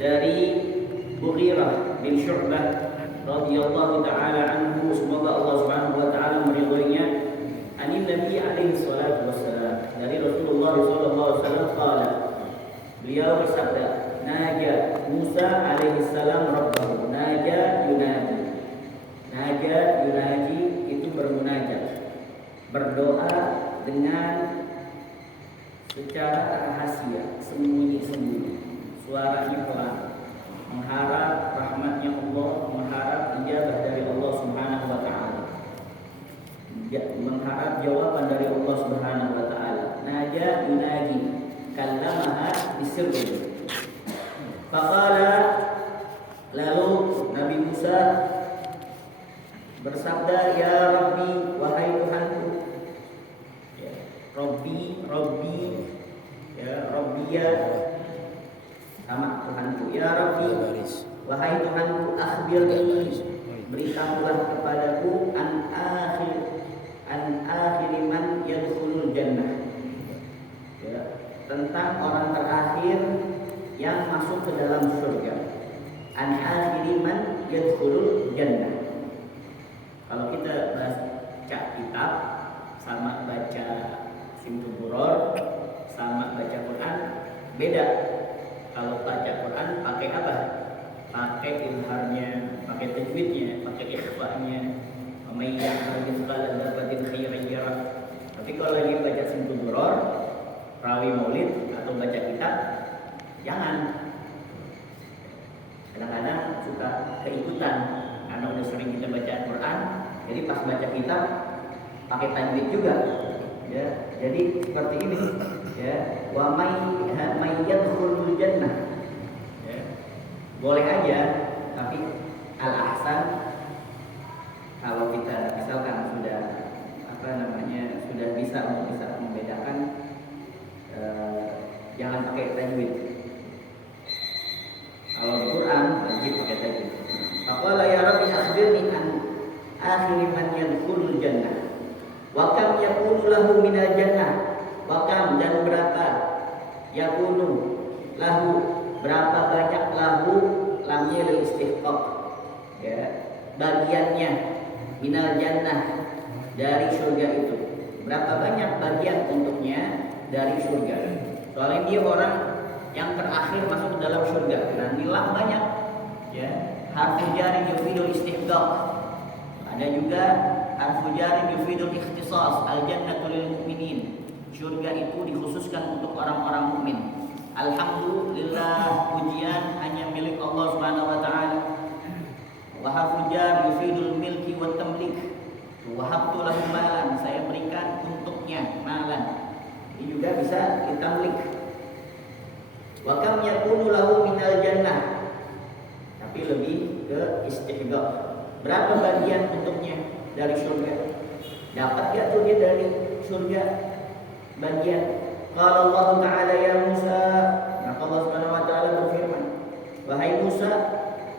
dari Mughirah bin Syu'bah radhiyallahu taala anhu, semoga Allah Subhanahu wa taala meridhoinya, ani Nabi alaihi salatu wassalam, dari Rasulullah sallallahu alaihi wasallam qala, beliau bersabda, naja Musa alaihi salam rabbahu. Naja yunaji itu bermunajat, berdoa dengan secara rahasia, sembunyi-sembunyi, suaranya pelan, mengharap rahmatnya Allah, mengharap ijabah dari Allah Subhanahu wa taala, mengharap jawaban dari Allah Subhanahu wa taala. Naja yunaji, kallamaha bisirri. Faqala, lalu Nabi Musa bersabda, ya Rabbi, wahai Tuhanku. Ya, Rabbi, ya Rabbiya, sama Tuhanku. Ya Rabbi, wahai Tuhanku, akhbirni, beritahulah kepadaku an akhir man yadkhulul jannah, ya, tentang orang terakhir yang masuk ke dalam surga. An akhir man yadkhulul jannah. Kalau kita baca kitab sama baca Simtuburor sama baca Quran beda. Kalau baca Quran pakai apa? Pakai ilharnya, pakai tajwidnya, pakai ikhfa'nya. Amayyah rizqal dapatin khairan yarah. Tapi kalau lagi baca Simtuburor, rawi maulid atau baca kitab, jangan. Kadang-kadang suka keikutan karena udah sering kita baca Quran, jadi pas baca kitab pakai tajwid juga, ya. Jadi seperti ini, ya. Wa may yadkhulul jannah, ya. Boleh aja, tapi al-ahsan kalau kita misalkan sudah sudah bisa membedakan, jangan pakai tajwid. Kalau di Quran wajib pakai tajwid. Faqala ya Rabbi akhbirni an akhir man yadkhulul jannah. Wa kam yakunu lahu minal jannah. Wa kam, dan berapa yakunu lahu, berapa banyak lahu, lamnya lil istihqaq, ya, bagiannya minal jannah, dari surga itu. Berapa banyak bagian untuknya dari surga. Soalnya dia orang yang terakhir masuk ke dalam surga. Dan nilam banyak, ya. Harfu jari yufidul istihqaq. Ada juga harfu jari yufidul ikhtisas. Al-jannatu lil mu'minin. Surga itu dikhususkan untuk orang-orang mukmin. Alhamdulillah, pujian hanya milik Allah Subhanahu wa taala. Wa harfu jar yufidul milki wat tamlik. Wahabtu lahu malan, saya berikan untuknya malan. Ini juga bisa ditamlik. Wa kam yakunu lahu minal jannah, tapi lebih ke istihqaq. Berapa bagian untuknya dari surga? Dapat gak tuh dia dari surga bagian? Qala Allah Ta'ala ya Musa, maka Allah Subhanahu wa taala berfirman, wahai Musa,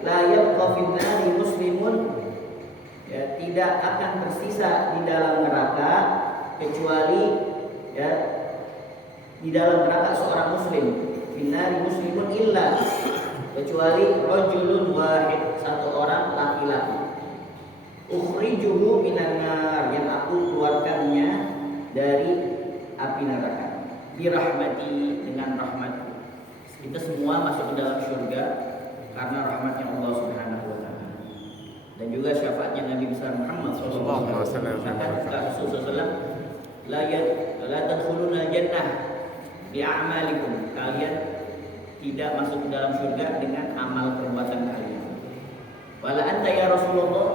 la yabqa fin nari muslimun, ya, tidak akan tersisa di dalam neraka kecuali, ya, di dalam neraka seorang muslim. Finari muslimun illa, kecuali rajulun wahid, satu orang laki-laki. Ukhrijuhu minan nar, yang aku keluarkannya dari api neraka. Birahmati, dengan rahmatku. Kita semua masuk ke dalam surga karena rahmatnya Allah Subhanahu wa taala. Dan juga syafaatnya Nabi besar Muhammad sallallahu alaihi wasallam. La tadkhuluna jannah bi'amalikum, kalian tidak masuk ke dalam surga dengan amal perbuatan kalian. Wala anta ya Rasulullah,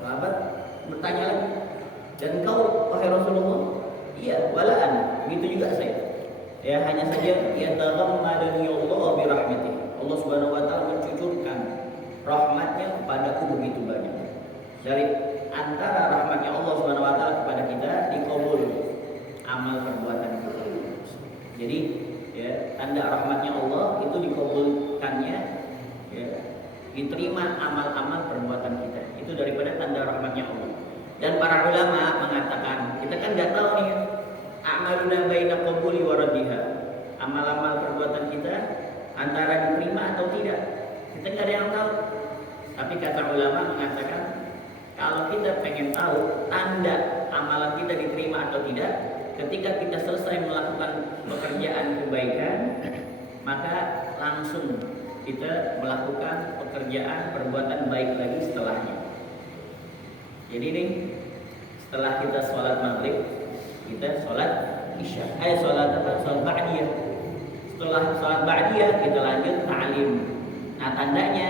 sahabat bertanya lagi, dan kau wahai Rasulullah? Iya, wala ana, begitu juga saya. Ya, hanya saja ya taghammadani Allah bi rahmatih. Allah Subhanahu wa taala mencucurkan rahmatnya kepadaku begitu banyak. Dari antara rahmatnya Allah Subhanahu wa taala kepada kita, dikabul amal perbuatan kita. Jadi, ya, tanda rahmatnya Allah itu dikabulkannya, ya, diterima amal-amal perbuatan kita. Itu daripada tanda rahmatnya Allah. Dan para ulama mengatakan, kita kan nggak tahu nih, amaluna baina qabuli wa raddiha. Amal-amal perbuatan kita antara diterima atau tidak? Kita nggak ada yang tahu. Tapi kata ulama mengatakan kalau kita pengen tahu tanda amalan kita diterima atau tidak, ketika kita selesai melakukan pekerjaan kebaikan, maka langsung kita melakukan pekerjaan perbuatan baik lagi setelahnya. Jadi ini setelah kita sholat maghrib, kita sholat isya, sholat ba'diyah. Setelah sholat ba'diyah kita lanjut ta'lim. Nah tandanya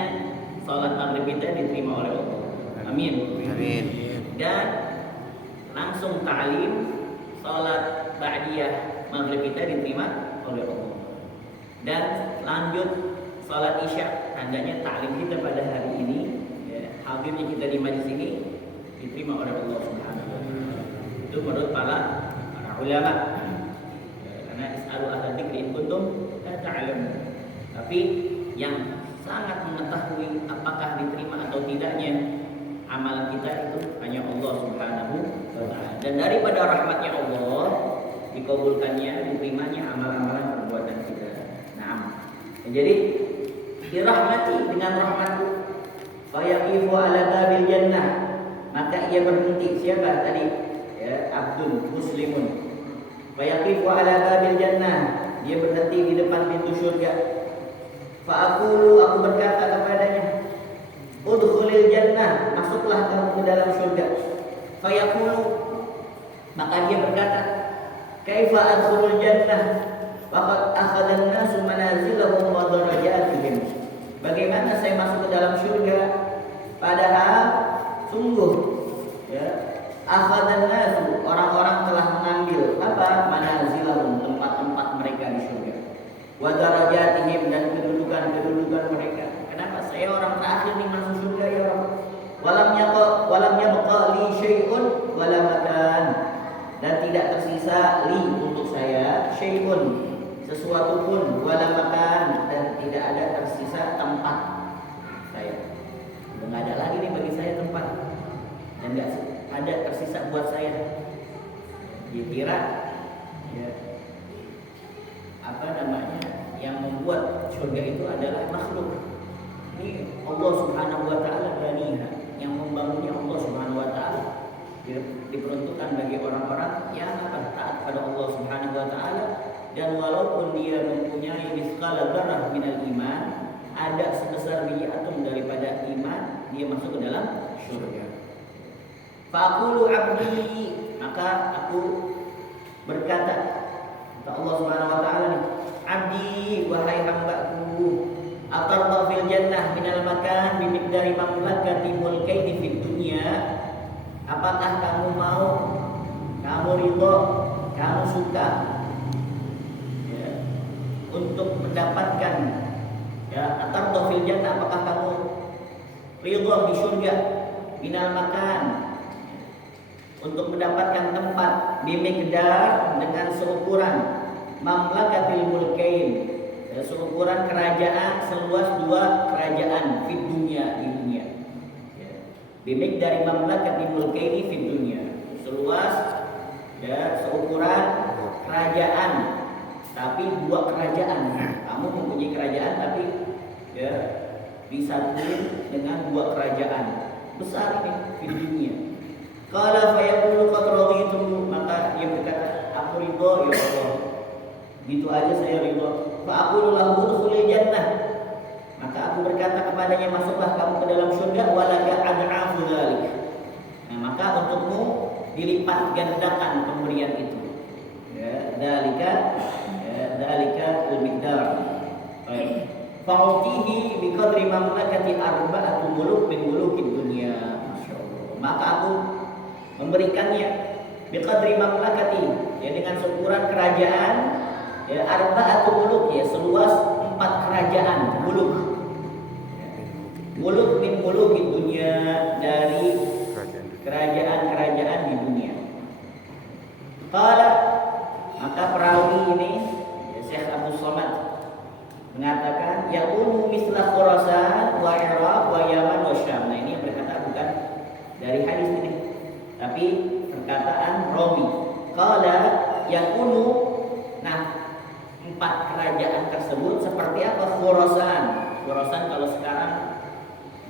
sholat maghrib kita diterima oleh Allah. Amin. Amin. Dan langsung ta'lim, sholat ba'diyah maghrib kita diterima oleh Allah. Dan lanjut sholat isya, tandanya ta'lim kita pada hari ini, ya, hadirnya kita di majlis ini diterima oleh Allah Subhanahu wa taala. Itu menurut para ulama. Karena is'alu ahla dzikri in kuntum la ta'lamun. Tapi yang sangat mengetahui apakah diterima atau tidaknya amalan kita itu hanya Allah Subhanahu wa taala. Dan daripada rahmatnya Allah dikabulkannya, diterimanya amalan-amalan perbuatan kita. Nah, jadi dirahmati dengan rahmatku. Fa yaqifu ala babil jannah, maka ia berhenti. Siapa tadi? Ya, Abdul Muslimun. Fa yaqifu ala babil jannah, dia berhenti di depan pintu surga. Fa aqulu, aku berkata kepadanya, udkhulil jannah, masuklah kamu ke dalam surga. Fa yaqulu, maka dia berkata, kaifa adkhulul jannah faqad akhadha an-nasu manazilahum wa darajatihim. Bagaimana saya masuk ke dalam surga padahal sungguh ya, akhadha an-nasu, orang-orang telah mengambil apa? Manazilahum, tempat-tempat mereka di surga. Wa darajatihim, dan kedudukan mereka. Kenapa saya orang terakhir nih masuk surga ya Rabb? Walam yabqa li syai'un wala makan, dan tidak tersisa li untuk saya syai'un, sesuatu pun, wala makan, dan tidak ada tersisa tempat saya. Enggak ada lagi nih bagi saya tempat, dan enggak ada tersisa buat saya. Dikira ya, apa namanya, yang membuat surga itu adalah makhluk. Ini Allah Subhanahu wa taala ganiha, yang membangunnya Allah Subhanahu wa taala diperuntukkan bagi orang-orang yang akan taat pada Allah Subhanahu wa taala, dan walaupun dia mempunyai misqala dzarrah minal iman, ada sebesar biji atom daripada iman, dia masuk ke dalam surga. Faqulu abdi, maka aku berkata, kata Allah Subhanahu wa taala nih, abdi, wahai hambaku, atarda fil jannah minal makan bimiqdari mamlakati mulkaini fid dunya. Apakah kamu mau, kamu ridho, kamu suka ya, untuk mendapatkan ya, atarda fil jannah, apakah kamu ridho di surga minal makan, untuk mendapatkan tempat bimiqdar, dengan seukuran mamlakatil mulkain, seukuran kerajaan seluas 2 kerajaan di dunia. Bimik dari mamlakatil mulkaini di dunia, seluas ya, seukuran kerajaan, tapi 2 kerajaan. Kamu mempunyai kerajaan tapi ya disatuin dengan 2 kerajaan besar ini di dunia. Qala fa yaqulu qad raditu, maka dia berkata, aku ridho ya Allah. Gitu aja saya ridho. Fa aqulu lahu udkhulil jannah, maka aku berkata kepadanya, masuklah kamu ke dalam surga, walaka ad'afu dzalik. Nah, maka untukmu dilipat gandakan pemberian itu. Ya, dzalika al-miqdar. Baik. Fa'utihi biqadri mamlakati arba'atu muluk min mulukid dunya. Masyaallah. Maka aku memberikannya biqadri mamlakati, ya, dengan seukuran kerajaan ya, arba'atu muluk, ya, seluas 4 kerajaan muluk. Muluk min mulukid dunya, dari kerajaan-kerajaan di dunia. Qala, maka perawi ini ya, Syekh Abu Somad mengatakan, yakunu misla Khurasan wa Iraq wa Yaman wa Syam. Nah, ini yang berkata bukan dari hadis ini, tapi perkataan rawi. Qala yakunu, nah 4 kerajaan tersebut seperti apa? Khurasan, Khurasan kalau sekarang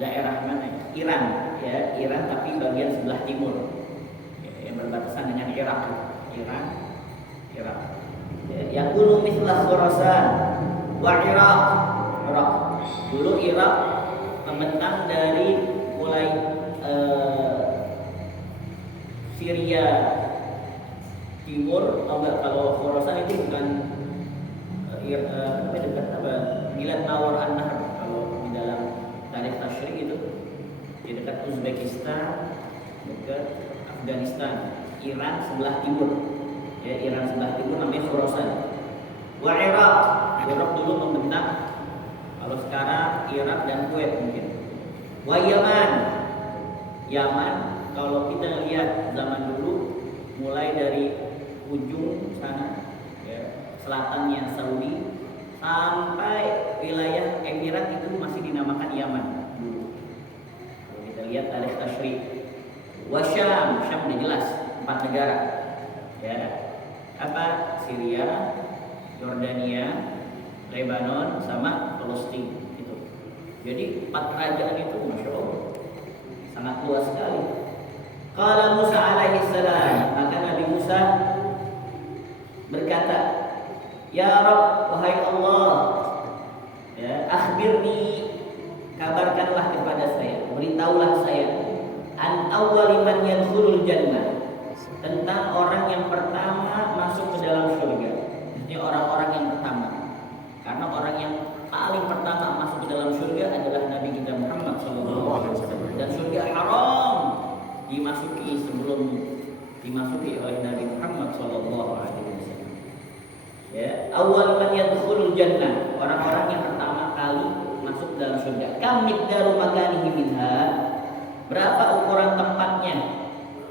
daerah mana ya? Iran ya, Iran tapi bagian sebelah timur ya, yang berbatasan dengan Irak. Iran, Irak. Ya, yakunu mithla Khurasan wa Irak. Irak. Dulu Irak membentang dari mulai Syria timur, kalau Khurasan itu bukan dekat Bilad Mawar An-Nahr kalau di dalam tarikh tasyrik itu di dekat Uzbekistan, dekat Afghanistan, Iran sebelah timur. Ya, Iran sebelah timur namanya Khurasan. Wa Irak, Irak dulu membentang. Kalau sekarang Irak dan Kuwait mungkin. Wa Yaman, Yaman kalau kita lihat zaman dulu mulai dari ujung sana ya, selatannya Saudi sampai wilayah Emirat itu masih dinamakan Yaman dulu. Kalau kita lihat tarikh tasyrik. Wa Syam, Syam udah jelas 4 negara. Ya. Apa? Syria, Yordania, Lebanon sama Palestina itu. Jadi 4 kerajaan itu Masya Allah sangat luas sekali. Qala Musa alaihi salam, maka Nabi Musa berkata, Ya Rabb, wahai Allah, ya, akhbirni, kabarkanlah kepada saya, beritahulah saya, an awwali man yadkhulul jannah, tentang orang yang pertama masuk ke dalam surga. Ini orang-orang yang pertama. Karena orang yang paling pertama masuk ke dalam surga adalah Nabi kita Muhammad SAW. Dan surga haram dimasuki sebelum dimasuki oleh Nabi Muhammad SAW. Ya, awal man yadkhulul jannah, orang-orang yang pertama kali masuk dalam surga. Kam miqdaru makanihi minha, berapa ukuran tempatnya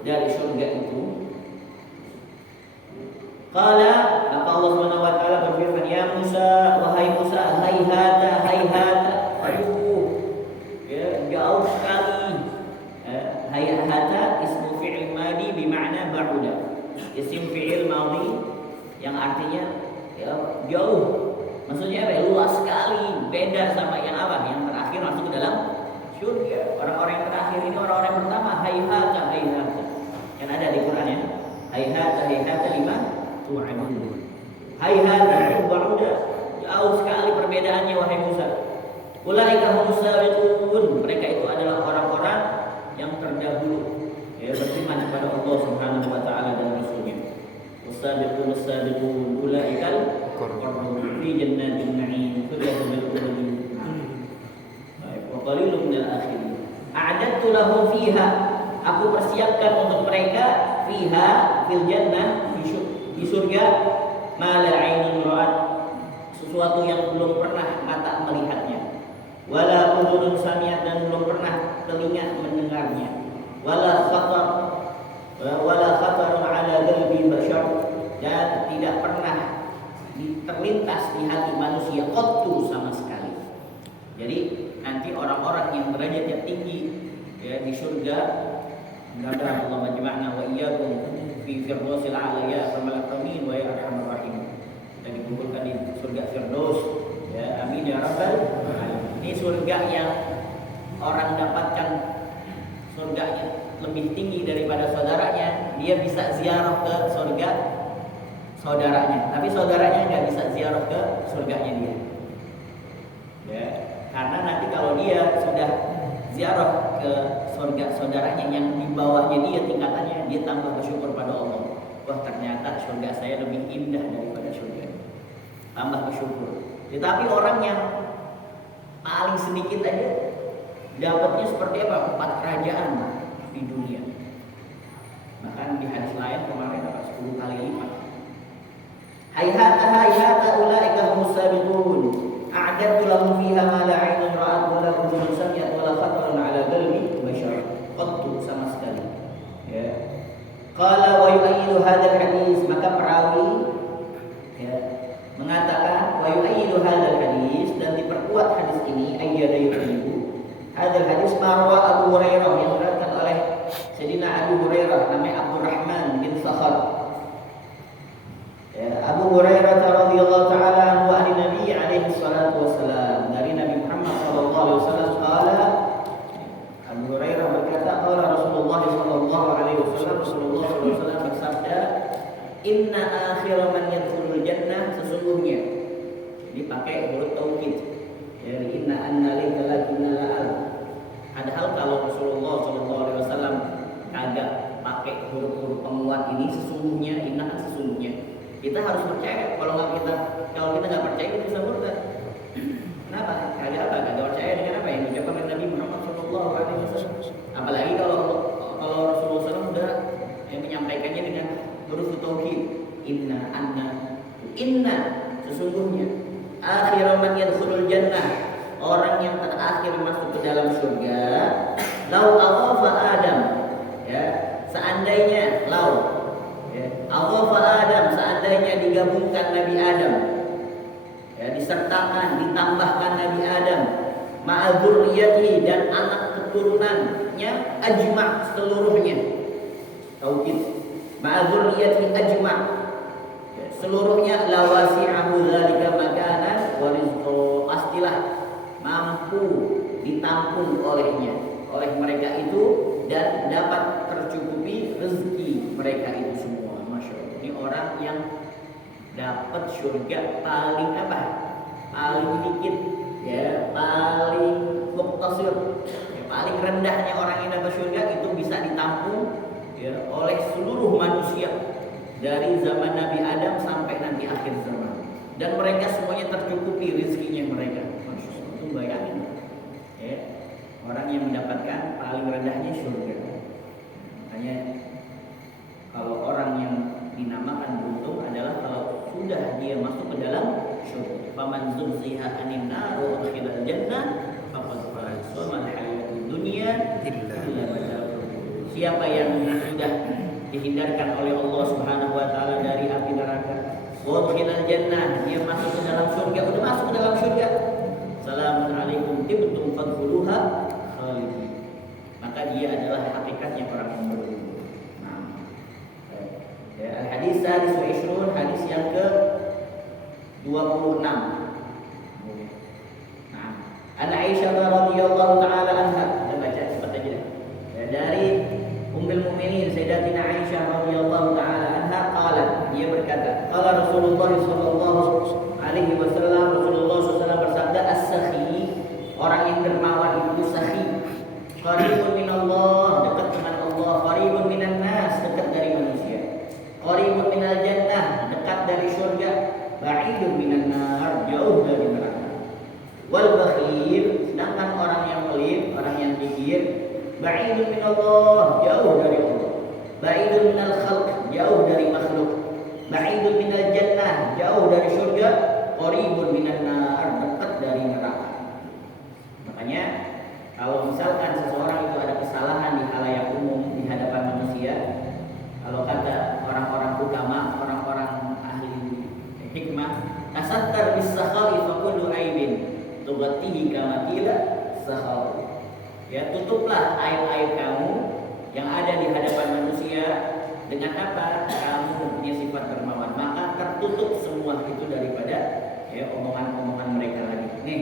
dari surga itu? Qala, maka Allah Subhanahu wa taala berfirman, ya Musa, wahai Musa, hayhata hayhata. Aduh, ya, jauh sekali. Hayhata ismu fi'il madi bermakna ba'uda. Isim fi'il madi yang artinya ya, jauh. Maksudnya apa? Luas sekali. Beda sama yang apa? Yang terakhir masuk ke dalam surga. Orang-orang yang terakhir ini orang-orang yang pertama, hayhata hayhata. Yang ada di Quran ya. Hayhata hayhata lima tu'adun. Hayhata ba'uda. Jauh sekali perbedaannya wahai Musa. Ulaika humus sabiqun. Mereka itu adalah orang-orang yang terdahulu. Ya, beriman kepada Allah Subhanahu wa taala dan Rasulnya. Wasabiqun wasabiqun ulaikal muqarrabun fi jannatin na'im. Baik, wa qalilun minal akhirin. A'adtu lahum fiha. Aku persiapkan untuk mereka fiha fil jannah di surga ma la 'ainun ra'at, sesuatu yang belum pernah mata melihatnya, wala udhunun sami'at, dan belum pernah telinga mendengarnya, wala khatar ala qalbi bashar, dan tidak pernah terlintas di hati manusia qattu sama sekali. Jadi nanti orang-orang yang derajatnya tinggi ya di surga, mudah-mudahan Allah menjma'na wa iyyakum fi firdausil a'la ya arhamar rahimin wa ya arhamar rahim, dan dikumpulkan di surga Firdaus ya, amin ya rabbal alamin. Ini surga yang orang dapatkan surganya lebih tinggi daripada saudaranya, dia bisa ziarah ke surga saudaranya, tapi saudaranya nggak bisa ziarah ke surganya dia. Ya, karena nanti kalau dia sudah ziarah ke surga saudaranya yang di bawahnya dia tingkatannya, dia tambah bersyukur pada Allah. Wah, ternyata surga saya lebih indah daripada surga. Tambah bersyukur. Tetapi orang yang paling sedikit aja dapatnya seperti apa? 4 kerajaan di dunia. Bahkan di hadis lain kemarin apa 10 kali lipat. Hayhata hayhata ulaika humus sabiqun. A'adtu lahum fiha ma la 'ainun ra'at wa la udhunun sami'at wa la khatarun 'ala qalbi bashar. Qattu sama sekali. Ya. Qala wa yu'ayyidu hadzal hadis, maka perawi ya mengatakan wa yu'ayyidu hadzal hadis, dan diperkuat hadis ini ayyada yu'ayyidu hadzal hadis marwa Abu Hurairah, yang diriwayatkan oleh Sayyidina Abu Hurairah, namanya Abdurrahman bin Sakhar. Ya, Abu Hurairah radhiyallahu taala anhu an Nabi alaihi salatu wasalam, dari Nabi Muhammad Inna akhira man yadkhulul jannah, sesungguhnya. Ini pakai huruf taukid. Dari inna anna lika lakinna la'al. Padahal kalau Rasulullah SAW kagak pakai huruf-huruf penguat ini, sesungguhnya, inna kan sesungguhnya. Kita harus percaya. Kalau kita nggak percaya kita bisa murtad. Kenapa? Kagak percaya dengan apa yang diucapkan oleh Nabi Muhammad SAW. Apalagi kalau Rasulullah SAW sudah menyampaikannya dengan huruf taukid. Inna sesungguhnya akhir man yadkhulul jannah, orang yang terakhir masuk ke dalam surga. Lau aghafa Adam, ya, seandainya aghafa Adam, seandainya digabungkan Nabi Adam, ya, disertakan, ditambahkan Nabi Adam, ma'a dzurriyyati, dan anak keturunannya, ajma' seluruhnya. Tauhid. Ma'a dzurriyyati ajma', seluruhnya, lawasi'ahu dzalika makanan wa rizqa, pastilah mampu ditampung oleh mereka itu dan dapat tercukupi rezeki mereka itu semua. Masya Allah. Ini orang yang dapat surga paling paling dikit, ya, paling muktasir, ya, paling rendahnya orang yang dapat surga itu bisa ditampung, ya, oleh seluruh manusia dari zaman Nabi Adam sampai nanti akhir zaman, dan mereka semuanya tercukupi rezekinya mereka. Masya Allah. Itu bayangin, ya, orang yang mendapatkan paling rendahnya surga. Makanya kalau orang yang dinamakan beruntung adalah kalau sudah dia masuk ke dalam surga. Faman zuhziha 'anil nar wa udkhilal jannah faqad faz. Wa mal hayatud dunya illa mata'ul ghurur. Siapa yang sudah dihindarkan oleh Allah Subhanahu wa taala dari api neraka, wa udkhilal jannah, dia masuk ke dalam surga, udah masuk ke dalam surga. Assalamun alaikum tibtum fadkhuluha khalidin. Maka dia adalah hakikatnya orang yang beruntung. Al-hadis sadis wa ishrun, hadis yang ke-26. An Aisyah radhiyallahu taala anha, kita baca cepat aja. Dari Ummul Mukminin Sayyidatina Aisyah radhiyallahu taala anha qalat, dia berkata, qala Rasulullah sallallahu alaihi wasallam, Rasulullah SAW bersabda, as-sakhi, orang yang dermawan itu sakhi, qaribun minallah, dekat dengan Allah, qaribun minan nas, dekat dari manusia, qaribun minal jannah, dekat dari surga, ba'idun minan nar, jauh dari neraka. Wal bakhil, sedangkan orang yang pelit, orang yang kikir, ba'idun minallah, jauh dari Allah, ba'idun minal khalq, jauh dari makhluk, ba'idun minal jannah, jauh dari surga, qaribun minan nar, dekat dari neraka. Makanya kalau misalkan seseorang itu ada kesalahan di halayak umum, di hadapan manusia, kalau kata orang-orang ulama, orang-orang ahli hikmah, tasattar bis-sakhawi fa kullu aibin tughatihi kama qila sakhaw. Ya, tutuplah aib-aib kamu yang ada di hadapan manusia dengan apa? Kamu punya sifat dermawan, maka tertutup semua itu daripada, ya, omongan-omongan mereka lagi. Nih,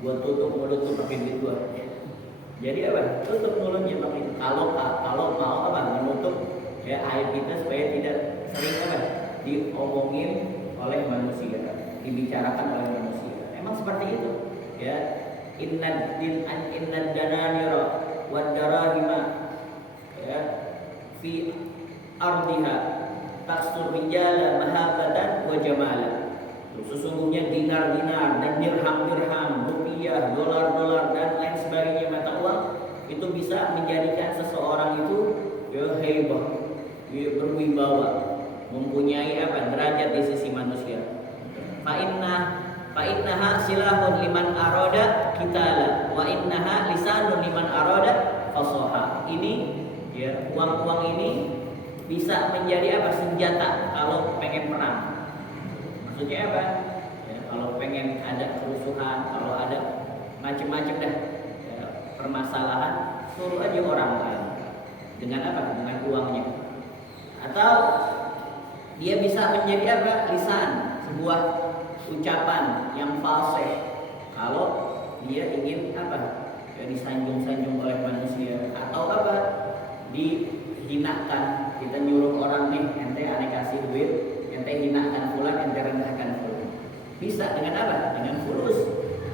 gua tutup mulut tuh pakai duit gua. Jadi apa? Tutup mulutnya pakai. Kalau mau menutup, ya, aib kita supaya tidak sering diomongin oleh manusia, dibicarakan oleh manusia. Emang seperti itu, ya. Innad dananira wad darahima, ya, fi ardiha taksur rijala mahabatan wa jamala. Sesungguhnya dinar-dinar dan dirham-dirham, rupiah, dolar-dolar dan lain sebagainya mata uang itu bisa menjadikan seseorang itu, ya, hebat, ya, berwibawa, mempunyai derajat di sisi manusia. Fa innaha silahun liman arada qitala wa innaha lisanun liman arada fasaha. Ini, ya, uang-uang ini bisa menjadi senjata kalau pengen perang. Maksudnya apa? Ya, kalau pengen ada kerusuhan, kalau ada macam-macam dah, ya, permasalahan, suruh aja orang lain. Dengan apa? Dengan uangnya. Atau dia bisa menjadi lisan, sebuah ucapan yang fasih kalau dia ingin ya, disanjung-sanjung oleh manusia, atau dihinakan. Kita nyuruh orang, nih, ente ente aneh kasih duit, ente hinakan fulan, ente rendahkan fulan. Bisa dengan apa? Dengan fulus.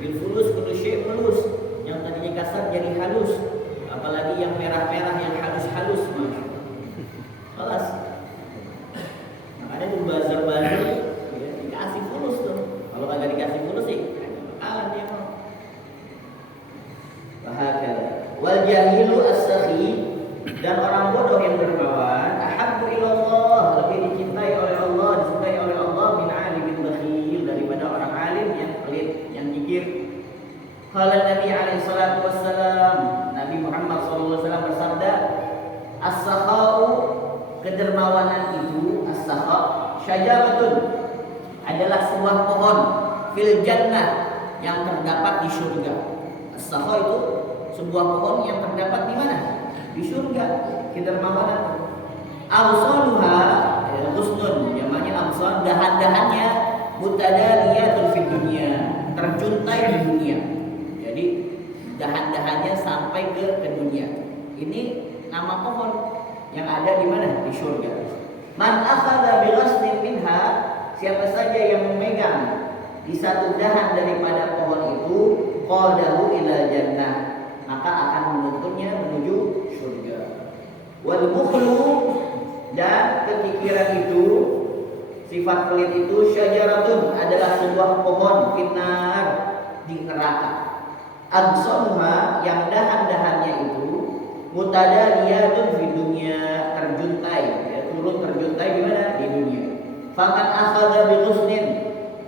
Bil fulus kullu syai' fulus. Yang tadinya kasar jadi halus. Apalagi yang merah-merah yang halus-halus, kelas. Makanya tuh buzzer-buzzer ya, dikasih fulus tuh. Kalau kagak dikasih fulus sih bakalan dia mau. Bahakala. Wal jahilu as-sakhi, dan orang bodoh yang dermawan ahabbu ilallah, lebih dicintai oleh Allah, disukai oleh Allah min alimin bakhil, daripada orang alim yang pelit, yang gigir. Qala Nabi alaihi salatu wassalam, Nabi Muhammad sallallahu alaihi wasallam bersabda, as-sakha'u, kedermawanan itu, as-sakha' syajaratun, adalah sebuah pohon fil jannah, yang terdapat di surga. As-sakha' itu sebuah pohon yang terdapat di mana? Di surga. Kedermawanan. Amsaluha husnun, namanya amsal, dahan-dahannya mutadaliyatun fid dunya, terjuntai di dunia. Jadi dahan-dahannya sampai ke dunia. Ini nama pohon yang ada di mana? Di surga. Man akhadha bi ghasnin minha, siapa saja yang memegang di satu dahan daripada pohon itu, qadahu ila jannah, maka akan menuntunnya menuju surga. Wal bukhlu, dan kekikiran itu, sifat pelit itu, syajaratun, adalah sebuah pohon finnar, di neraka. Absaluha, yang dahan-dahannya itu, mutadaliyatun fi dunya, terjuntai, ya, turun terjuntai di mana? Di dunia. Faman akhadha bi ghusnin,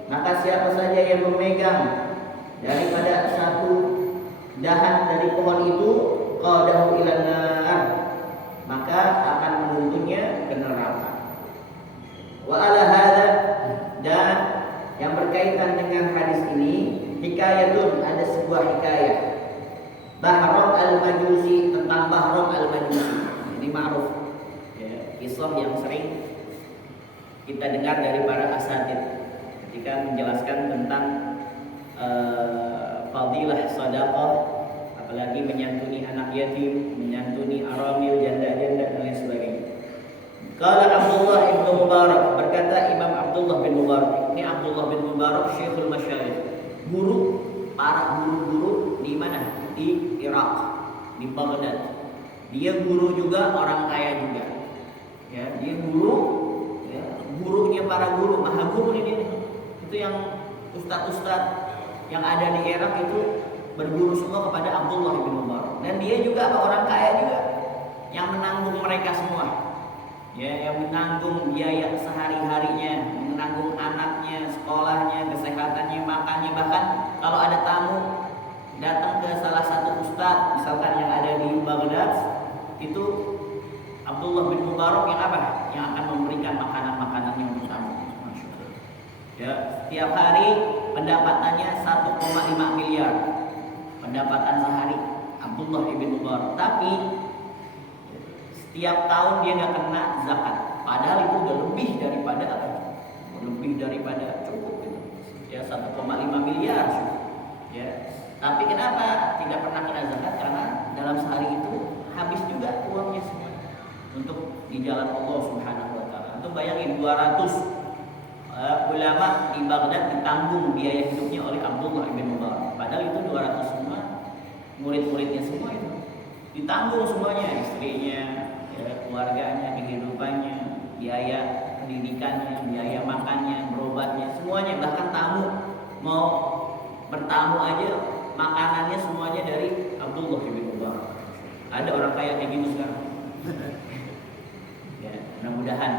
maka siapa saja yang memegang daripada satu dahan dari pohon itu, qadahu ilan nar, maka akan menuntunnya ke neraka. Wa ala hadza, dan yang berkaitan dengan hadis ini, hikayatun, ada sebuah hikayah, Bahram al-Majusi, tentang Bahram al-Majusi. Ini ma'ruf ya, kisah yang sering kita dengar dari para asatidz ketika menjelaskan tentang fadilah sedekah, apalagi menyantuni anak yatim, menyantuni aramil, janda-janda dan lain sebagainya. Qala Abdullah bin Mubarak, berkata Imam Abdullah bin Mubarak. Ini Abdullah bin Mubarak Syekhul Masyayikh, guru para guru-guru di mana? Di Irak, di Baghdad. Dia guru juga, orang kaya juga. Ya, dia guru, ya, gurunya para guru, maha guru ini. Itu yang ustaz-ustaz yang ada di Irak itu berguru semua kepada Abdullah bin Mubarak. Dan dia juga orang kaya juga, yang menanggung mereka semua. Ya, yang menanggung biaya sehari-harinya, menanggung anaknya, sekolahnya, kesehatannya, makannya. Bahkan kalau ada tamu datang ke salah satu ustaz, misalkan yang ada di Baghdad, itu Abdullah bin Mubarak yang apa? Yang akan memberikan makanan-makanannya untuk tamu. Ya, setiap hari pendapatannya 1,5 miliar pendapatan sehari Abdullah bin Mubarak. Tapi setiap tahun dia nggak kena zakat, padahal itu udah lebih daripada apa? Lebih daripada cukup gitu. Ya, 1,5 miliar. Ya. Tapi kenapa tidak pernah kena zakat? Karena dalam sehari itu habis juga uangnya semua untuk di jalan Allah Subhanahu wa taala. Untuk bayangin 200 ulama di Baghdad ditanggung biaya hidupnya oleh Abdullah bin Mubarak. Padahal itu 200 semua murid-muridnya semua itu ditanggung semuanya, istrinya, ya, keluarganya, kehidupannya, biaya pendidikannya, biaya makannya, berobatnya, semuanya. Bahkan tamu mau bertamu aja makanannya semuanya dari Abdullah bin Mubarak. Ada orang kaya kayak gitu sekarang. Ya, mudah-mudahan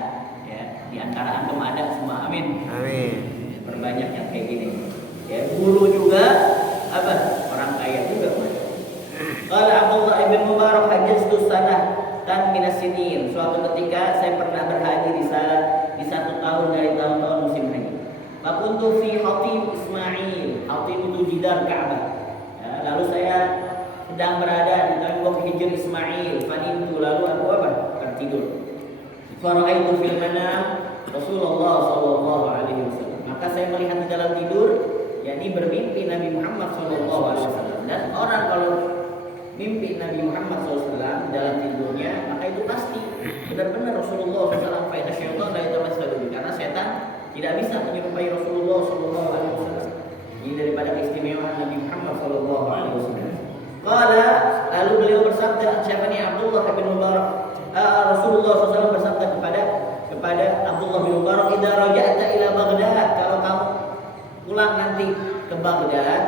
ya di antara antum ada semua, amin. Amin. Berbanyak yang kayak gini. Ya, guru juga apa? Orang kaya juga. Qala Abdullah bin Mubarak, hajjatu sanah tan minas sinin. Suatu ketika saya pernah berhaji di satu tahun dari tahun-tahun musim haji. Fakuntu fi Hatim Ismail. Hatim itu jidar Ka'bah. Ya, lalu saya sedang berada di tembok Hijr Ismail. Fanintu, lalu aku apa? Tertidur. Faraitu fil manam Rasulullah sallallahu alaihi wasallam. Maka saya melihat di dalam tidur, yakni bermimpi Nabi Muhammad sallallahu alaihi wasallam. Dan orang kalau mimpi Nabi Muhammad SAW dalam tidurnya, maka itu pasti benar-benar Rasulullah SAW. Karena syaitan la yatamassalu, karena setan tidak bisa menyerupai Rasulullah SAW. Ini daripada keistimewaan Nabi Muhammad SAW. Qala, lalu beliau bersabda, siapa nih? Abdullah bin Mubarak. Rasulullah SAW bersabda kepada Abdullah bin Mubarak, "Idza raja'ta ila Baghdad," kalau kamu pulang nanti ke Baghdad,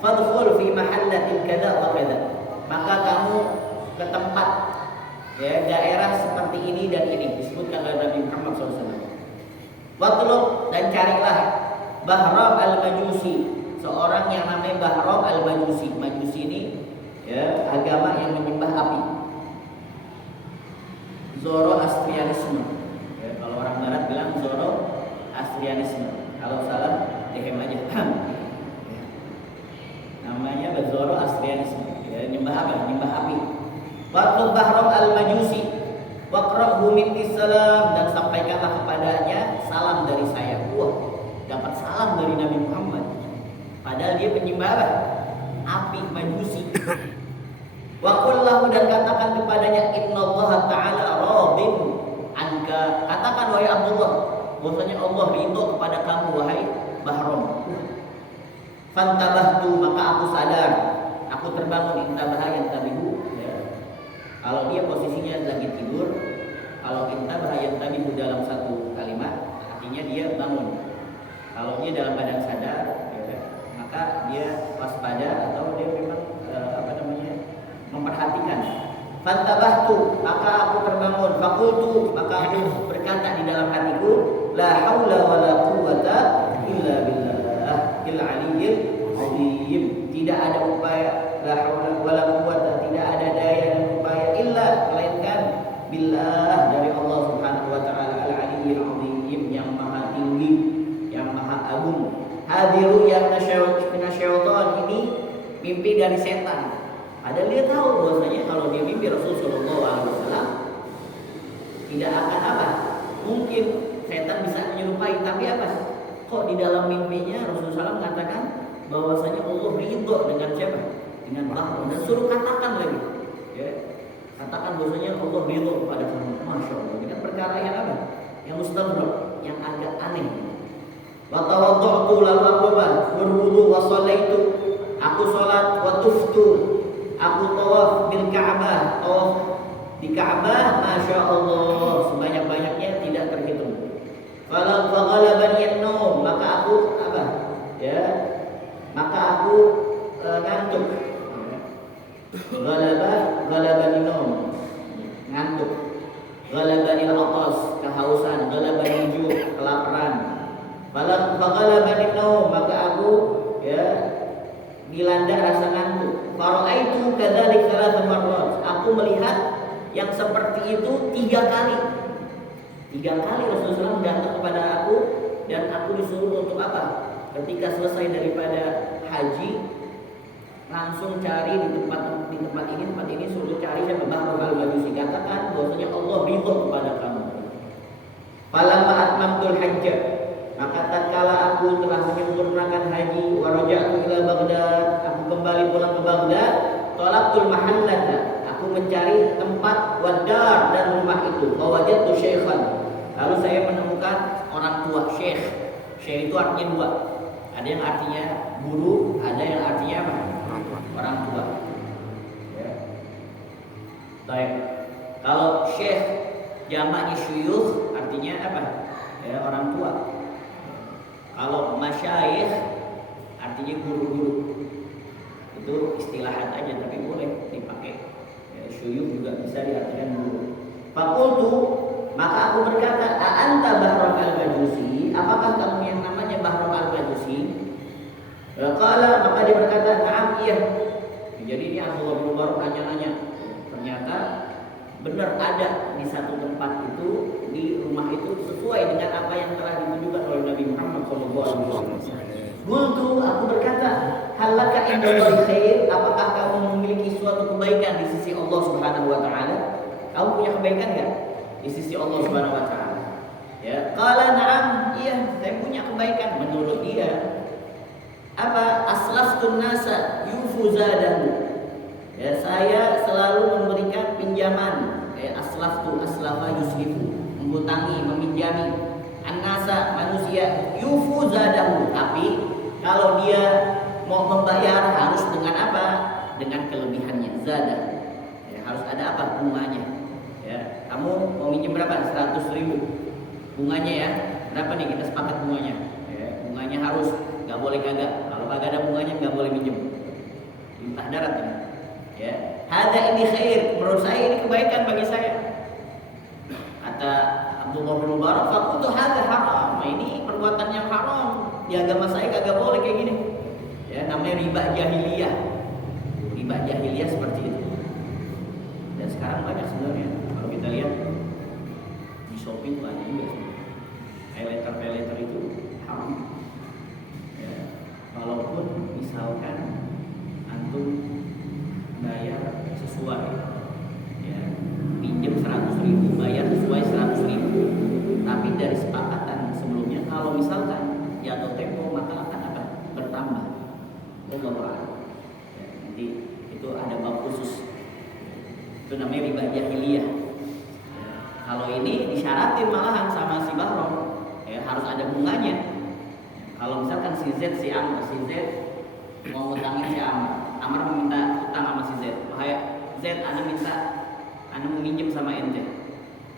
fadkhul fi mahallatin kadza wa kadza, maka kamu ke tempat ya daerah seperti ini dan ini, disebutkan oleh Nabi Muhammad SAW. Watlub, dan carilah Bahram al-Majusi, seorang yang namanya Bahram al-Majusi. Majusi ini ya agama yang menyembah api, Zoroastrianisme ya, kalau orang barat bilang Zoroastrianisme, kalau salah dihem aja. Namanya Zoroastrianisme ya, nyembah apa? Nyembah api. Watlub Bahram al-Majusi waqra'hu minni salam, dan sampaikanlah kepadanya salam dari saya. Wah, dapat salam dari Nabi Muhammad, padahal dia penyembah apa? Api, Majusi. Wa qul lahu, dan katakan kepadanya, innallaha ta'ala radin anka, katakan wahai Abdullah, bahwasanya Allah ridho kepada kamu wahai Bahram. Fantabahtu, maka aku sadar, aku terbangun. Intabaha yantabihu ya. Kalau dia posisinya lagi tidur, kalau intabaha yantabihu dalam satu kalimat artinya dia bangun. Kalau dia dalam badan sadar ya, maka dia waspada atau dia memang memperhatikan. Fantabahtu, maka aku terbangun. Fakultu, maka aku berkata di dalam hatiku, la haula wala quwwata illa billah il aliyyil azim. Tidak ada upaya, la haula wala quwwata, tidak ada daya dan upaya illa, melainkan billah, dari Allah Subhanahu wa taala, al aliyyil azim, yang maha tinggi, yang maha agung. Hadiru yang nasyaitan, ini mimpi dari setan. Padahal dia tahu bahwasanya kalau dia mimpi Rasulullah SAW tidak akan apa? Mungkin setan bisa menyerupai, tapi apa? Kok di dalam mimpinya Rasulullah SAW mengatakan bahwasanya Allah ridho dengan siapa? Dengan Bahram, dan suruh katakan lagi, ya, katakan bahwasanya Allah ridho kepada kamu. Masya Allah, dengan perkara yang apa? Yang mustaghrab, yang agak aneh. Wa tawadda'tu, lalu aku berwudu, wa shallaitu, aku salat, wa tuftu, aku tawaf bil Ka'bah, tawaf di Ka'bah, masya Allah, sebanyak-banyaknya tidak terhitung. Kalau faghalabani an-naum, maka aku apa? Ya, maka aku ngantuk. Ghalabani naum, ngantuk. Ghalabani al-atas, kehausan. Ghalabani ju', kelaparan. Faghalabani naum, maka aku ya dilanda rasa ngantuk. Fara'aitu kadzalik thalatha marrat, aku melihat yang seperti itu 3 kali. 3 kali Rasulullah SAW datang kepada aku, dan aku disuruh untuk apa? Ketika selesai daripada haji, langsung cari di tempat ini suruh cari siapa? Bahram al-Majusi. Katakan bahwasanya Allah ridho kepada kamu. Falamma atmamtul hajj, maka tatkala aku telah menyempurnakan haji, wa raja'tu ila Baghdad, aku kembali pulang ke Baghdad, talaqtul mahallata, aku mencari tempat wadar dan rumah itu. Wa wajadtu syaikhan, lalu saya menemukan orang tua. Syekh itu artinya 2. Ada yang artinya guru, ada yang artinya apa? Orang tua. Ya. Baik. Kalau syekh jamaknya syuyukh, artinya apa? Ya, orang tua. Kalau masyayikh artinya guru-guru. Itu istilahat aja, tapi boleh dipakai. Ya, syuyukh juga bisa diartikan guru. Fakultu, maka aku berkata, a anta Bahram al-Majusi, apakah kamu yang namanya Bahram al-Majusi? Qala, maka dia berkata, na'am, iya. Jadi ini Abdullah bin Mubarak nanya-nanya. Ternyata benar ada di satu tempat itu, di rumah itu, sesuai dengan apa yang telah ditunjukkan oleh Nabi Muhammad SAW. Qultu, aku berkata, halaka indallahi khair, apakah kamu memiliki suatu kebaikan di sisi Allah Subhanahu wa taala? Kamu punya kebaikan enggak di sisi Allah Subhanahu wa taala? Ya, qala na'am, iya, saya punya kebaikan. Menurut dia, apa? Aslaftun nasa yufu zadahu, Ya, saya selalu memberikan pinjaman, aslaftu aslafa yuslifu, menghutangi, meminjami annasa manusia yufu zadahu, tapi kalau dia mau membayar harus dengan apa? Dengan kelebihannya, zada. Ya, harus ada apa? Bunganya. Ya, kamu mau minjem berapa? 100.000. Bunganya ya. Berapa nih kita sepakat bunganya? Ya, bunganya harus, nggak boleh kagak. Kalau kagak ada bunganya nggak boleh minjem. Lintah darat ini. Ya, hada ini khair, menurut saya ini kebaikan bagi saya. Kata Abdullah bin Mubarak, fakutu hada haram. Nah, ini perbuatan yang haram. Di agama saya kagak boleh kayak gini. Ya, namanya riba jahiliyah. Riba jahiliyah seperti itu. Dan sekarang banyak sebenarnya. Kalau kita lihat di Shopee banyak juga sih. Pay-later itu haram. Ya, walaupun misalkan antum bayar sesuai, ya, pinjam 100.000, bayar sesuai 100.000, tapi dari sepakatan sebelumnya kalau misalkan jatuh tempo maka akan apa? Bertambah. Ya, nanti itu ada bab khusus, itu namanya riba jahiliyah. Ya, kalau ini disyaratin malahan sama si Bahrom, ya, harus ada bunganya. Ya, kalau misalkan si Z mau ngutangin si Amar meminta utang sama si Z. Wahai Z, ana mau minjem sama ente.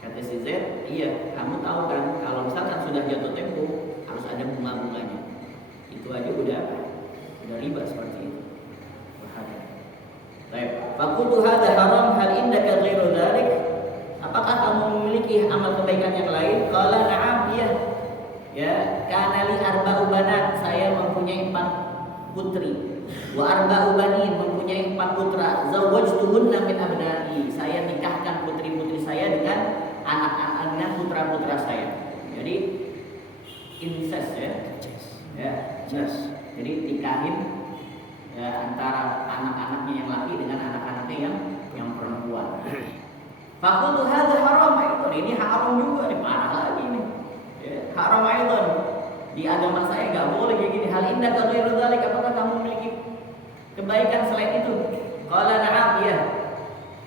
Kata si Z, iya, kamu tahu kan kalau misalkan sudah jatuh tempo harus ada bunga-bunganya. Itu aja udah riba seperti itu. Baik, fakultu hadza haram hal indaka ghairu dzalik? Apakah kamu memiliki amal kebaikan yang lain? Qala na'am, iya. Ya, kana li arba'u banat, saya mempunyai 4 putri. Wa arba'u banin, mempunyai 4 putra. Zawwajtuhunna min abna'i, saya nikahkan putri-putri saya dengan anak-anak, dengan putra-putra saya. Jadi incest ya. Ya, incest. Jadi nikahin ya, antara anak-anaknya yang laki dengan anak-anaknya yang perempuan. Fakultu hadza haram, ini haram juga nih, parah lagi nih. Ya, haram aidan. Di agama saya nggak boleh kayak gini. Hal indaka ghairu dzalik, apakah kamu memiliki kebaikan selain itu? Qala na'am, iya.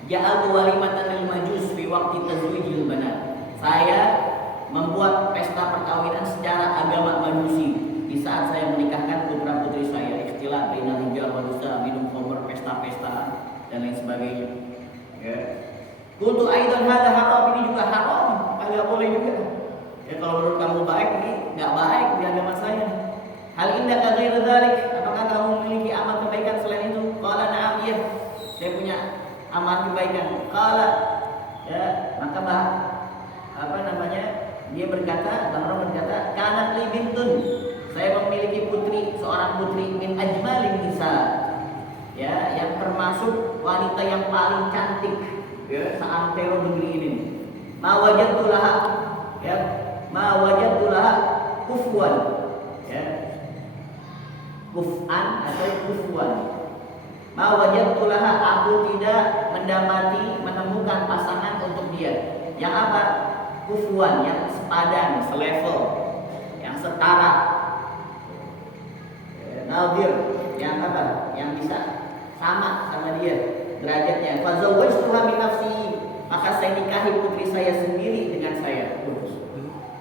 Ja'altu walimatan lil majus fi waqti tazwijil banat. Saya membuat pesta perkawinan secara agama Majusi di saat saya menikahkan putra-putri saya. Ikhtilaf bainal rijal wal nisa, minum khamr, pesta-pesta dan lain sebagainya. Ya. Qultu aidan hadza haram, ini juga haram, kagak boleh juga. Ya, kalau menurut kamu baik, ini nggak baik di agama saya. Hal indaka ghairu dzalik, apakah kamu memiliki amal kebaikan selain itu? Qala na'am, iya. Saya punya amal kebaikan. Qala, ya, maka dia berkata, Bahram berkata, kanat li bintun, saya memiliki putri, seorang putri min ajmalin nisa, ya, yang termasuk wanita yang paling cantik, ya, seantero negeri ini. Ma wajadtu laha, ya, ma wajadtu laha kufwan, ya, kuf'an atau kufwan. Ma wajadtu laha, aku tidak mendapati, menemukan pasangan untuk dia yang apa? Kufwan, yang sepadan, selevel, yang setara, nadir, yang apa? Yang bisa sama dia derajatnya. Fazawwajtuha min nafsi, maka saya nikahi putri saya sendiri dengan saya.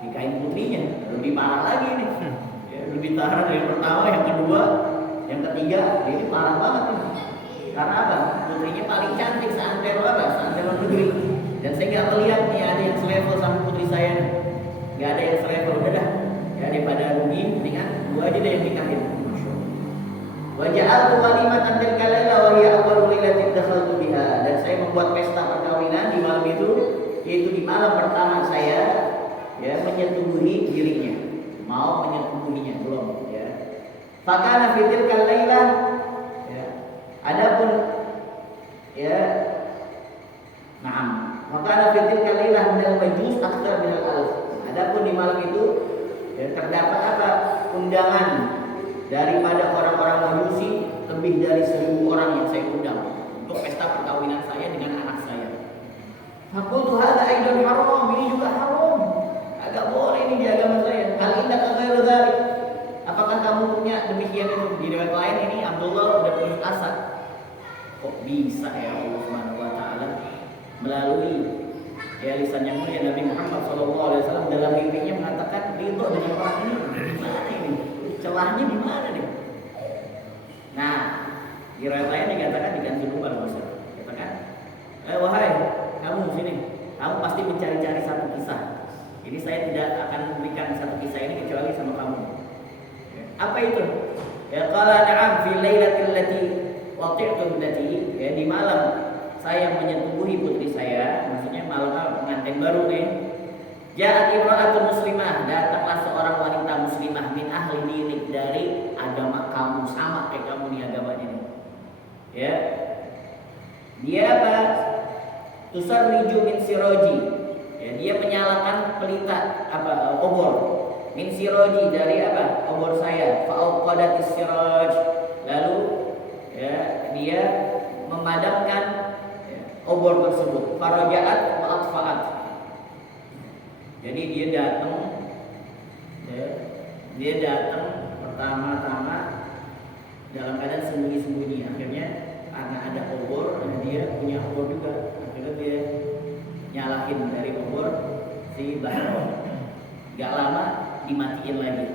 Nikahin putrinya, lebih parah lagi nih. Ya, lebih parah dari yang pertama, yang kedua, yang ketiga, ini parah banget nih. Karena apa? Putrinya paling cantik seantero apa? Seantero negeri. Dan saya nggak melihat nih ada yang selevel sama putri saya. Nggak ada yang selevel, udah dah. Ya, daripada rugi, mendingan gua aja deh yang nikahin. Wa ja'altu walimatan tilka laila wa hiya awwalu lailatin dakhaltu biha. Dan saya membuat pesta perkawinan di malam itu, yaitu di malam pertama saya, ya, menyetubuhi dirinya. Mau menyetubuhinya belum, ya. Fakana fi tilka laila, ya. Adapun, ya, na'am. Fakana fi tilka laila minal majus aktsar minal alf. Adapun di malam itu, ya, terdapat apa? Undangan daripada orang-orang Majusi lebih dari 1.000 orang yang saya undang untuk pesta perkawinan saya dengan anak saya. Faqultu hadza aidan haram, ini juga haram. Agak boleh ini di agama saya. Hal indaka ghairu dzalik, apakah kamu punya demikian itu? Di riwayat lain ini Abdullah udah putus asa. Kok bisa ya Allah Subhanahu wa taala melalui lisan yang mulia Nabi Muhammad SAW dalam mimpinya mengatakan ridho dengan orang ini. Gimana ini? Celahnya di mana nih? Nah, di riwayat lain dikatakan diganti lupa maksudnya. Katakan, wahai kamu sini, kamu pasti mencari-cari satu kisah. Jadi saya tidak akan memberikan satu kisah ini kecuali sama kamu. Apa itu? Ya qala na'am fi lailatil lati waqi'tu bidati, ya di malam saya menyetubuhi putri saya, maksudnya malam pengantin baru nih. Ja'at imra'atun muslimah, datanglah seorang wanita muslimah min ahli dinik, dari agama kamu, sama kayak kamu nih agamanya nih. Ya. Dia apa? Tusarriju min siroji. Ya, dia menyalakan pelita apa obor. Min siroji, dari apa? Obor saya. Fa'auqadatis siraj. Lalu ya, dia memadamkan obor tersebut. Farajaat wa atfa'at. Jadi dia datang, ya, dia datang pertama-tama dalam keadaan sembunyi-sembunyi. Akhirnya karena ada obor dan dia punya obor juga, akhirnya dia nyalakin dari obor si Bahro. Gak lama dimatiin lagi.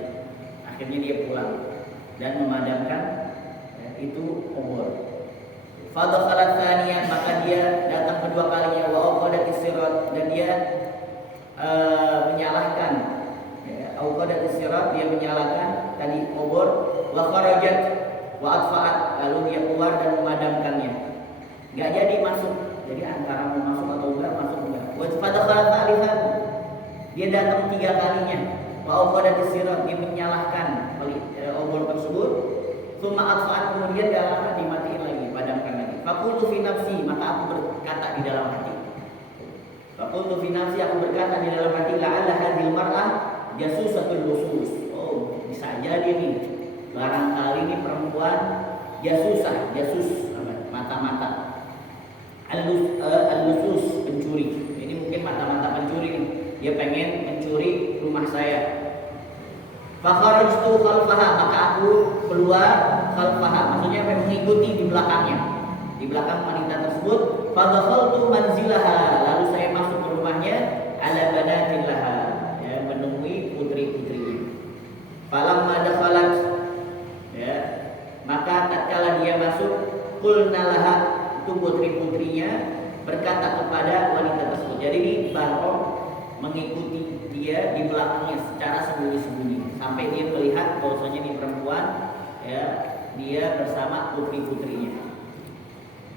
Akhirnya dia pulang dan memadamkan itu obor. Fadakhalat tsaniyah, maka dia datang kedua kalinya, wa aqadatis sirat, dan dia menyalahkan aqadatis sirat, dia menyalakan tadi obor, wa kharajat wa atfa'at, lalu dia keluar dan memadamkannya. Enggak jadi masuk. Jadi antara mau masuk atau enggak, masuk enggak. Wa fadakhalat tsalitsah, dia datang tiga kalinya, wa aqadatis sirat, dia menyalahkan obor tersebut. Tsumma atfa'at, kemudian enggak lama dimatiin lagi, padamkan lagi. Faqultu fi nafsi, maka aku berkata di dalam hati. Faqultu fi nafsi, aku berkata di dalam hati, la'alla hadhil mar'ah jasusatul lusus. Oh, bisa jadi nih, barangkali ini perempuan jasusah, jasus mata-mata. Al-lusus, pencuri. Ini mungkin mata-mata pencuri nih. Dia pengen mencuri rumah saya. Fakharajtu khalfaha, maka aku keluar khalfaha, maksudnya mengikuti di belakangnya, di belakang wanita tersebut. Fadakhaltu manzilaha, lalu saya masuk ke rumahnya, ala banatin laha, ya, menemui putri-putrinya. Falamma dakhalat, ya, maka tatkala dia masuk, qulna laha, itu putri-putrinya berkata kepada wanita tersebut. Jadi ini Bahro mengikuti dia di belakangnya secara sembunyi-sembunyi sampai dia melihat bahwasanya ini perempuan, ya, dia bersama putri-putrinya.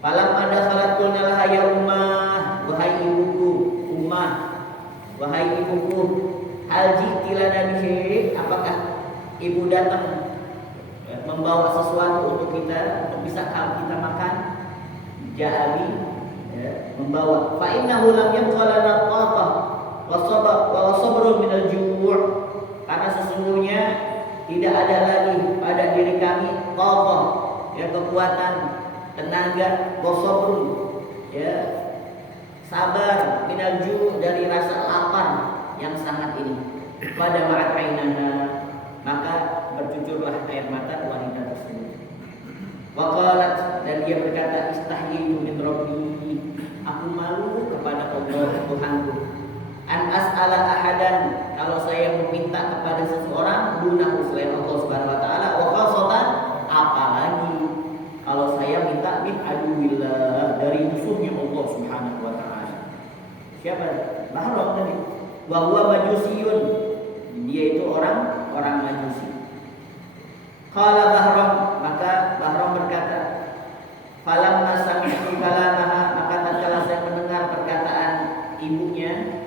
Falam ada salat qulna laha ya ummah, wahai ibuku, ummah, wahai ibuku, hal ji'tilana bi, apakah ibu datang membawa sesuatu untuk kita, untuk bisa kita makan? Ja'ali, ya, membawa. Fa innahu lam yabqa lana taqah wa sabrun min al-ju', karena sesungguhnya tidak ada lagi pada diri kami taqah, ya, kekuatan, tenaga, wa sabrun, ya, sabar, min al-ju', dari rasa lapar yang sangat ini. Pada ma'at ainana, maka bercucurlah air mata wanita tersebut. Wa qalat, dan dia berkata, istahyitu min rabbi, aku malu kepada Allah Tuhanku, an as'ala ahadan, kalau saya meminta kepada seseorang dunahu, selain Allah Subhanahu wa taala, wa khasatan, apalagi kalau saya minta min aduwillah, dari musuhnya Allah Subhanahu wa taala. Siapa? Bahro tadi. Wa huwa majusiyun, dia itu orang majusi. Qala Bahram, maka Bahram berkata, falamma sami'tu kalamaha, maka tatkala saya mendengar perkataan ibunya,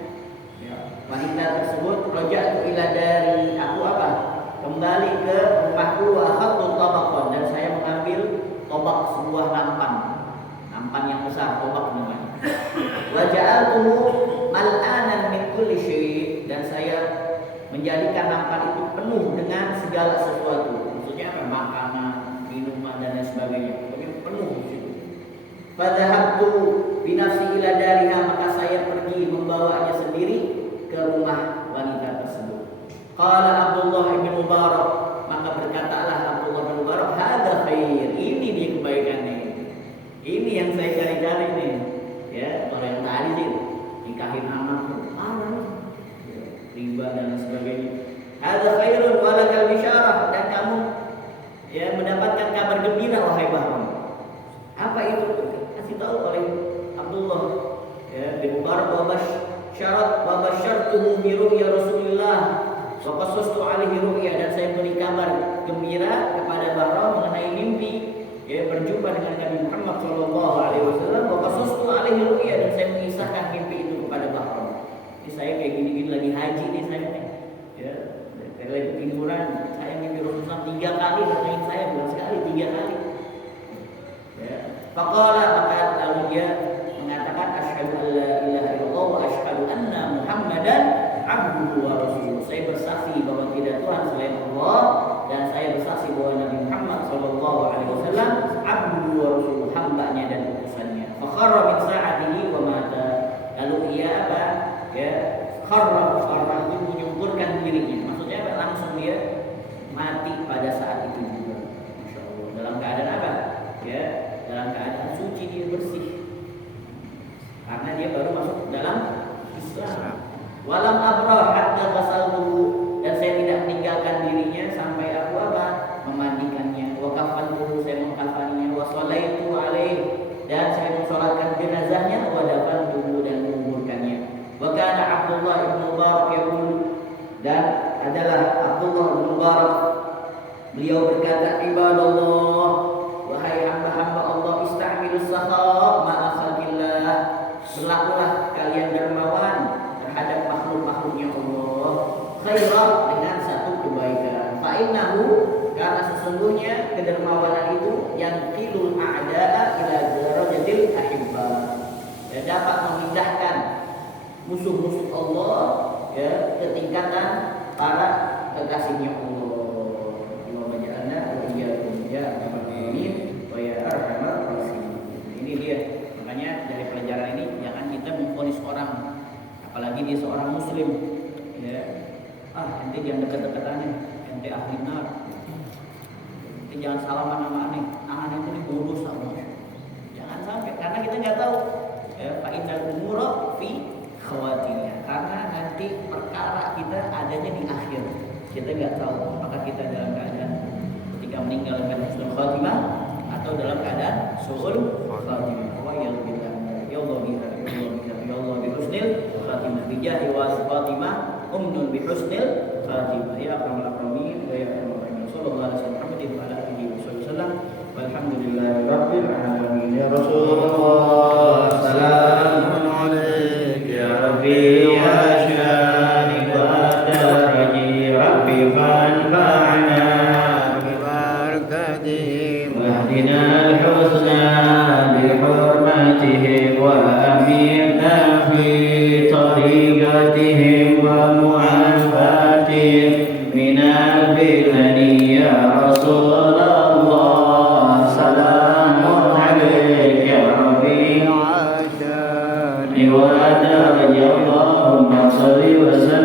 ya, wanita tersebut, raja'tu ila dari, aku apa? Kembali ke rumahku, wa akhadtu tabaqan, dan saya mengambil tobak, sebuah nampan yang besar, tobak namanya. Wa ja'altuhu mal'anan min kulli syai', dan saya menjadikan nampan itu penuh dengan segala sesuatu. Maksudnya makanan, minuman dan lain sebagainya. Penuh di situ. Fadhahabtu binafsi ila dariha, maka saya pergi membawanya sendiri ke rumah wanita tersebut. Qala Abdullah bin Mubarak, maka berkatalah Abdullah bin Mubarak, hadza khair, ini dia kebaikannya. Ini bi ru'ya Rasulillah wa qasastu alaihi ru'ya, dan saya beri kabar gembira kepada Bahram mengenai mimpi ya berjumpa dengan Nabi Muhammad sallallahu alaihi wasallam, wa qasastu alaihi ru'ya, dan saya mengisahkan mimpi itu kepada Bahram. Ini saya kayak gini-gini lagi haji nih saya nih. Ya, kayak lagi tiduran, saya mimpi Rasulullah 3 kali, katanya saya bukan sekali, 3 kali. Ya. Faqala, maka lalu dia mengatakan asyhadu an la ilaha illallah wa asyhadu anna Muhammadan abduhu wa rasuluh. Saya bersaksi bahwa tidak Tuhan selain Allah, dan saya bersaksi bahwa Nabi Muhammad sallallahu alaihi wasallam abduhu wa rasuluh, hambanya dan utusannya. Fa kharra min sa'atihi wa mata. Lalu ia apa? Ya, kharra itu menyungkurkan dirinya. Maksudnya apa? Langsung dia mati pada saat itu juga. Masyaallah. Dalam keadaan apa? Ya, dalam keadaan suci, dia bersih. Karena dia baru masuk dalam Islam. Walam abrah hatta ghasaltuhu, dan saya tidak meninggalkan dirinya sampai aku apa? Memandikannya. Wa kafantuhu, saya mengkafaninya. Wa sholaitu alaihi, dan saya mensolatkan jenazahnya. Wa dafantuhu, dan menguburkannya. Wa kana Abdullah bin Mubarak yaqul, dan adalah Abdullah bin Mubarak, beliau berkata, ibadallah, wahai hamba-hamba Allah, ista'milus sakha ma'a khalqillah, berlakulah kalian dermawan terhadap makhluk-makhluknya Allah, khairah, dengan satu kebaikan. Fa innahu, karena sesungguhnya kedermawanan itu yang qilul a'da'a ila darajatil ahibba, ya, dapat memindahkan musuh-musuh Allah ya ke tingkatan para kekasihnya Allah. Allahumma ja'alna wa iyyakum ya rabbal alamin wa ya arhamar rahimin. Ini dia. Makanya dari pelajaran ini jangan kita memvonis orang, apalagi dia seorang muslim ya. Ente jangan dekat-dekat aneh, ente ahli nar. Ente jangan salaman sama aneh itu bodoh sama. Jangan sampai, karena kita enggak tahu ya, fa innal umura fi khawatirnya, karena nanti perkara kita adanya di akhir. Kita nggak tahu apakah kita dalam keadaan ketika meninggalkan husnul khatimah atau dalam keadaan su'ul khatimah. Wa ya Allah biha ya Allah bi husnil khatimah bi jahi wa khatimah umnun bi husnil khatimah ya akramul akramin wa ya arhamar rahimin. Sallallahu alaihi wasallam wa ala alihi wasallam. Walhamdulillahi rabbil alamin. Ya Rasulullah, salamun alaik ya Rabbi wa syani wa daraji Rabbi fanfa'na bi barakatihi wahdina al-husna bi hurmatihim wa amirna fi tariqatihim wa mu'afatihim min al-bidani ya Rasulullah. Salamun alaik ya Rabbi wa syani wa daraji Allahumma salli wa sallim